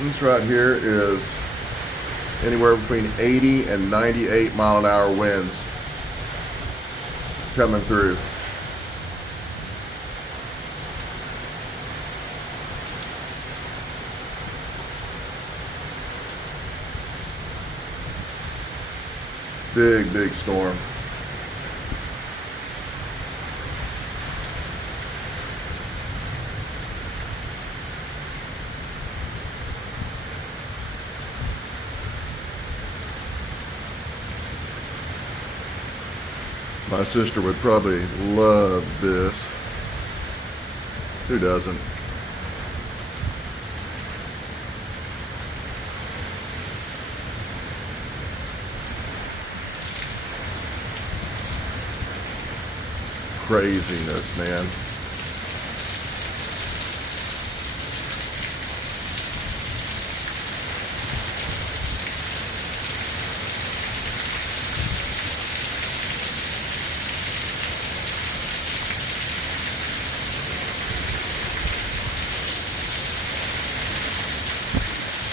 This right here is anywhere between 80 and 98 mile an hour winds coming through. Big, big storm. My sister would probably love this. Who doesn't? Craziness, man.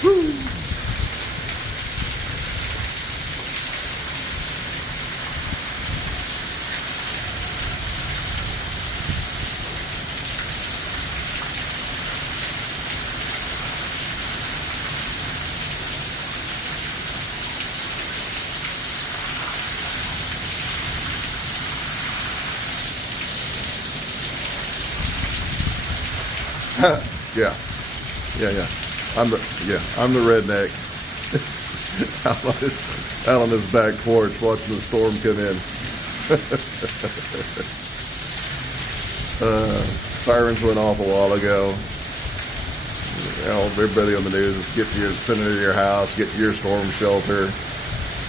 Woo! Yeah, yeah. I'm the redneck. It's out on his back porch watching the storm come in. Sirens went off a while ago. You know, everybody on the news is send it to your house, get to your storm shelter,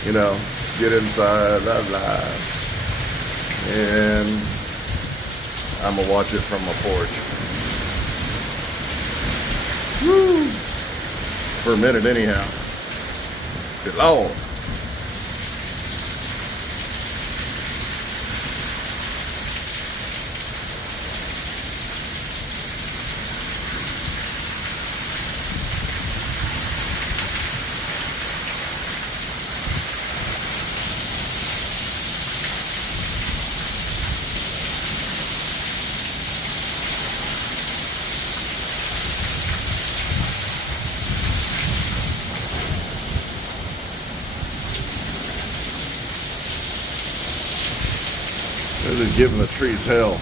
you know, get inside, blah, blah. And I'm gonna watch it from my porch. Woo! For a minute anyhow. Good Lord. This is giving the trees hell.